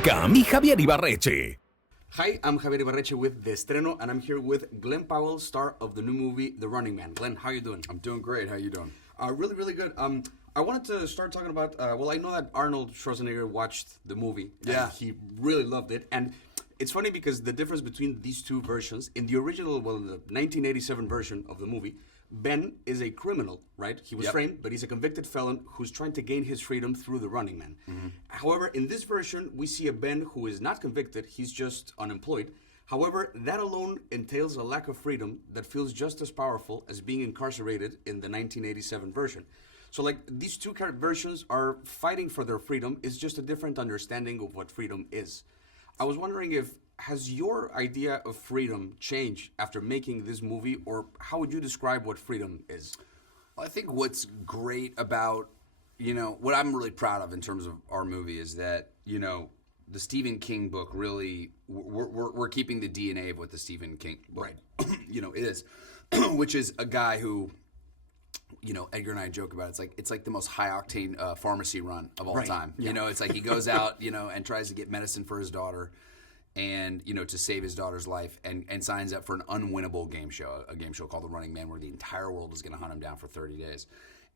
comunica mi Javier Ibarreche. Hi, I'm Javier Ibarreche with De Estreno, and I'm here with Glen Powell, star of the new movie The Running Man. Glenn, how you doing? I'm doing great. How you doing? Really, really good. I wanted to start talking about, well, I know that Arnold Schwarzenegger watched the movie. Yeah. He really loved it. And it's funny because the difference between these two versions, in the original, well, the 1987 version of the movie, Ben is a criminal, right? He was framed, but he's a convicted felon who's trying to gain his freedom through the Running Man. However, in this version, we see a Ben who is not convicted, he's just unemployed. However, that alone entails a lack of freedom that feels just as powerful as being incarcerated in the 1987 version. So, like, these two versions are fighting for their freedom. It's just a different understanding of what freedom is. I was wondering has your idea of freedom changed after making this movie, or how would you describe what freedom is? Well, I think what's great about, what I'm really proud of in terms of our movie is that, the Stephen King book really, we're keeping the DNA of what the Stephen King book, it is, which is a guy who, Edgar and I joke about it. It's like the most high octane pharmacy run of all time. Yeah. It's like he goes out, and tries to get medicine for his daughter, and to save his daughter's life, and signs up for an unwinnable game show, a game show called The Running Man, where the entire world is going to hunt him down for 30 days.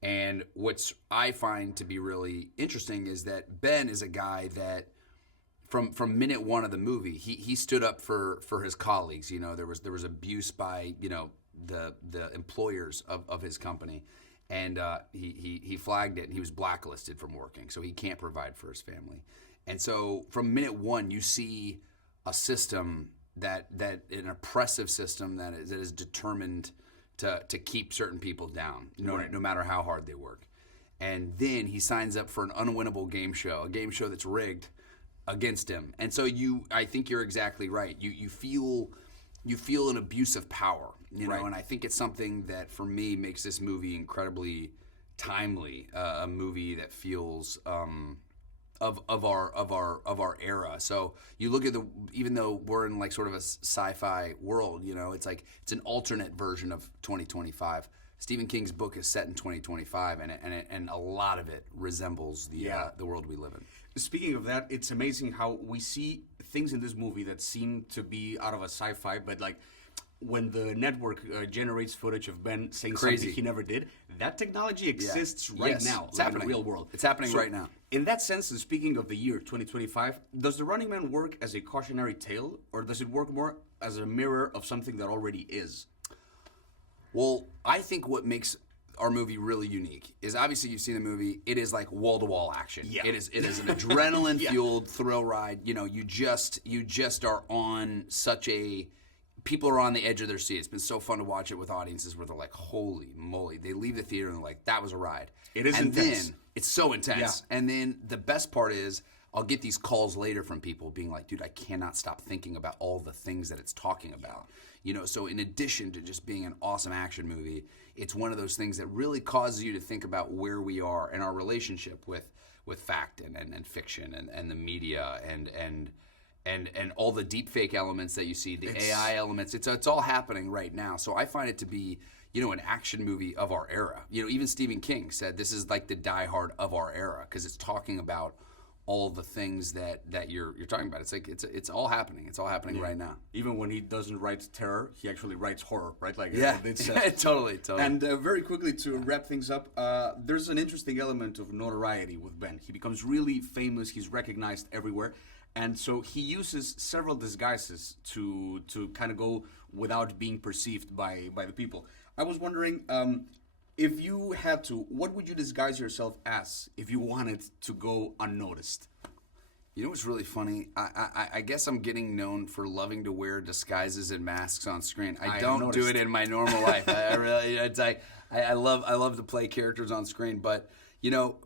And what's I find to be really interesting is that Ben is a guy that from minute one of the movie, he stood up for his colleagues. There was abuse by the employers of his company, and he flagged it, and he was blacklisted from working, so he can't provide for his family. And so from minute one, you see a system that an oppressive system that is determined to keep certain people down, no matter how hard they work. And then he signs up for an unwinnable game show, a game show that's rigged against him. And so I think you're exactly right. You feel an abuse of power, and I think it's something that for me makes this movie incredibly timely, a movie that feels of our era. So you look at even though we're in like sort of a sci-fi world, it's an alternate version of 2025. Stephen King's book is set in 2025, and a lot of it resembles the world we live in. Speaking of that, it's amazing how we see things in this movie that seem to be out of a sci-fi, but like when the network generates footage of Ben saying something he never did, that technology exists right now. It's happening in the real world. It's happening right now. In that sense, and speaking of the year 2025, does The Running Man work as a cautionary tale, or does it work more as a mirror of something that already is? Well, I think what makes our movie really unique is obviously you've seen the movie. It is like wall-to-wall action. Yeah. It is an adrenaline-fueled thrill ride. You just are on such a. People are on the edge of their seat. It's been so fun to watch it with audiences where they're like, holy moly. They leave the theater and they're like, that was a ride. It is intense. And then, it's so intense. Yeah. And then the best part is I'll get these calls later from people being like, dude, I cannot stop thinking about all the things that it's talking about. So in addition to just being an awesome action movie, it's one of those things that really causes you to think about where we are in our relationship with fact and fiction and the media and all the deep fake elements that you see, the AI elements. It's all happening right now. So I find it to be, an action movie of our era. Even Stephen King said this is like the Die Hard of our era because it's talking about all the things that you're talking about. It's like it's all happening. It's all happening right now. Even when he doesn't write terror, he actually writes horror, right? Like it's totally. And very quickly to wrap things up, there's an interesting element of notoriety with Ben. He becomes really famous. He's recognized everywhere. And so he uses several disguises to kind of go without being perceived by the people. I was wondering, if you had to, what would you disguise yourself as if you wanted to go unnoticed? What's really funny? I guess I'm getting known for loving to wear disguises and masks on screen. I don't do it in my normal life. I really, I love to play characters on screen, but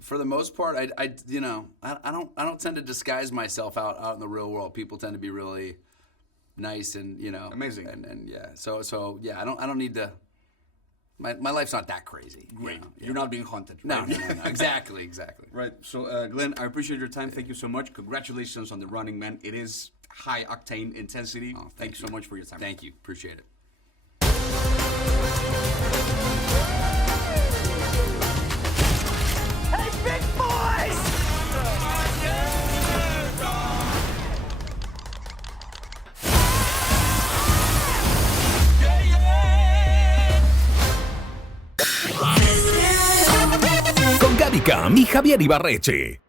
for the most part, I don't tend to disguise myself out in the real world. People tend to be really nice and amazing and yeah. So yeah, I don't need to. My life's not that crazy. Great. You're not being haunted. Right? No. Exactly. Right. So, Glenn, I appreciate your time. Thank you so much. Congratulations on The Running Man. It is high octane intensity. Oh, thank you so much for your time. Thank you. Appreciate it. Hey, big boys! Beckham y Javier Ibarreche.